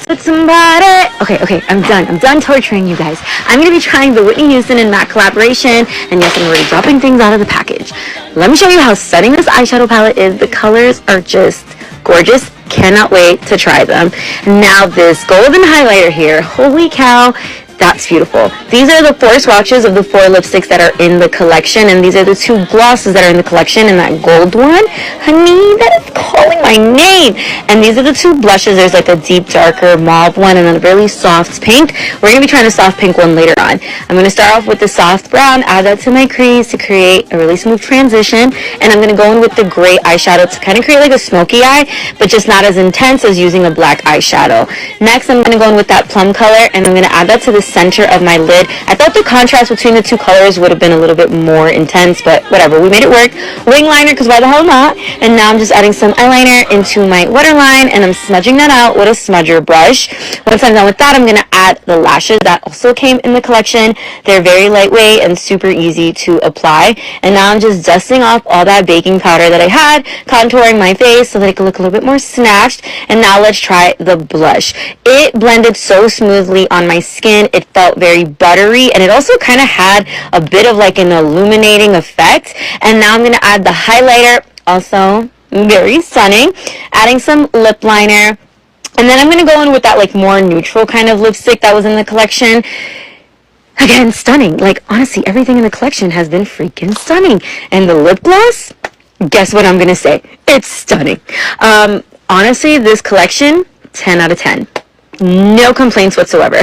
dance with somebody. Okay, I'm done torturing you guys. I'm gonna be trying the Whitney Houston and MAC collaboration, and yes, I'm already dropping things out of the package. Let me show you how stunning this eyeshadow palette is. The colors are just gorgeous. Cannot wait to try them. Now this golden highlighter here, holy cow, that's beautiful. These are the 4 swatches of the 4 lipsticks that are in the collection, and these are the 2 glosses that are in the collection, and that gold one, honey, that is calling my name. And these are the 2 blushes. There's like a deep, darker mauve one and then a really soft pink. We're going to be trying the soft pink one later on. I'm going to start off with the soft brown, add that to my crease to create a really smooth transition, and I'm going to go in with the gray eyeshadow to kind of create like a smoky eye, but just not as intense as using a black eyeshadow. Next, I'm going to go in with that plum color, and I'm going to add that to the center of my lid. I thought the contrast between the 2 colors would have been a little bit more intense, but whatever, we made it work. Wing liner, because why the hell not? And now I'm just adding some eyeliner into my waterline, and I'm smudging that out with a smudger brush. Once I'm done with that, I'm going to add the lashes that also came in the collection. They're very lightweight and super easy to apply. And now I'm just dusting off all that baking powder that I had, contouring my face so that it could look a little bit more snatched. And now let's try the blush. It blended so smoothly on my skin. It felt very buttery, and it also kind of had a bit of like an illuminating effect. And now I'm going to add the highlighter, also very stunning, adding some lip liner, and then I'm going to go in with that like more neutral kind of lipstick that was in the collection. Again, stunning. Like, honestly, everything in the collection has been freaking stunning. And the lip gloss, guess what I'm going to say? It's stunning. Honestly, this collection, 10 out of 10. No complaints whatsoever.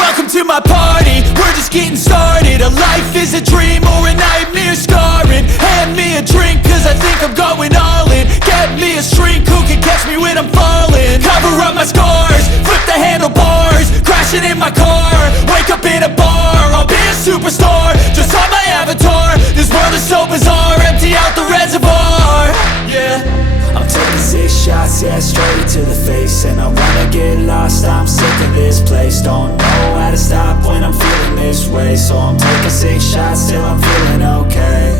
Welcome to my party, we're just getting started. A life is a dream or a nightmare scarring. Hand me a drink cause I think I'm going all in. Get me a shrink who can catch me when I'm falling. Cover up my scars, flip the handlebars. Crashing in my car, wake up in a bar. I'll be a superstar, just on my avatar. This world is so bizarre, empty out the reservoir. Yeah, I'm taking 6 shots, yeah, straight to the face. And I wanna get lost, I'm sick of this place. Don't know how to stop when I'm feeling this way. So I'm taking 6 shots till I'm feeling okay.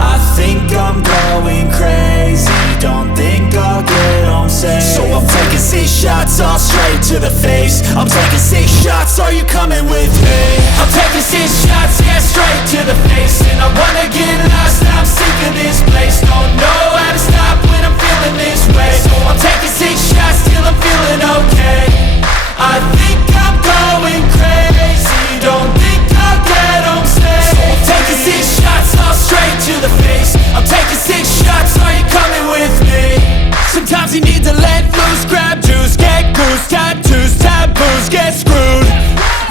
I think I'm going crazy, don't think I'll get home safe. So I'm taking 6 shots, all straight to the face. I'm taking 6 shots, are you coming with me? I'm taking 6 shots, yeah, straight to the face. And I wanna get lost, I'm sick of this place. Don't know how to stop when I'm feeling this way. So I'm taking 6 shots till I'm feeling okay. I think I'm going crazy, don't think I'll get home safe. So I'm taking 6 shots, all straight to the face. I'm taking 6 shots, are you coming with me? Sometimes you need to let loose, grab juice, get goose, tattoos, taboos, get screwed.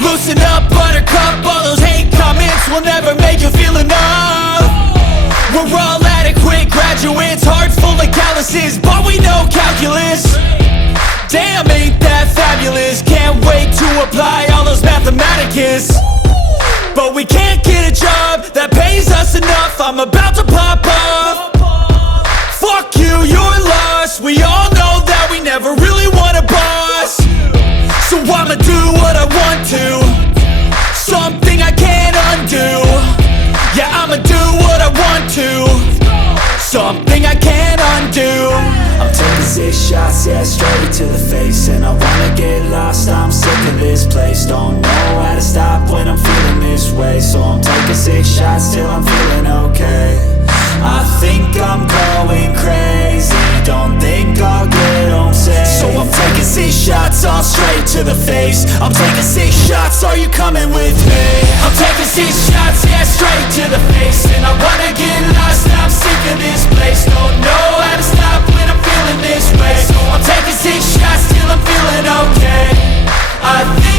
Loosen up, buttercup, all those hate comments will never make you feel enough. We're all adequate graduates, heart full of calluses, but we know calculus. Damn, ain't that fabulous? Can't wait to apply all those mathematicus. But we can't get a job that pays us enough. I'm about to pop off. Fuck you, you're lost. We all know that we never really want a boss. So I'ma do what I want to, something I can't undo. Yeah, I'ma do what I want to, something I can't undo. I'm taking 6 shots, yeah, straight to the face. And I wanna get lost, I'm sick of this place. Don't know how to stop when I'm feeling this way. So I'm taking 6 shots till I'm feeling okay. I think I'm going crazy, don't think I'll get home safe. So I'm taking 6 shots, all straight to the face. I'm taking 6 shots, are you coming with me? I'm taking 6 shots, yeah, straight to the face. And I wanna get lost, I'm sick of this place. Don't know how to stop when I'm feeling this way. So I'm taking 6 shots till I'm feeling okay. I think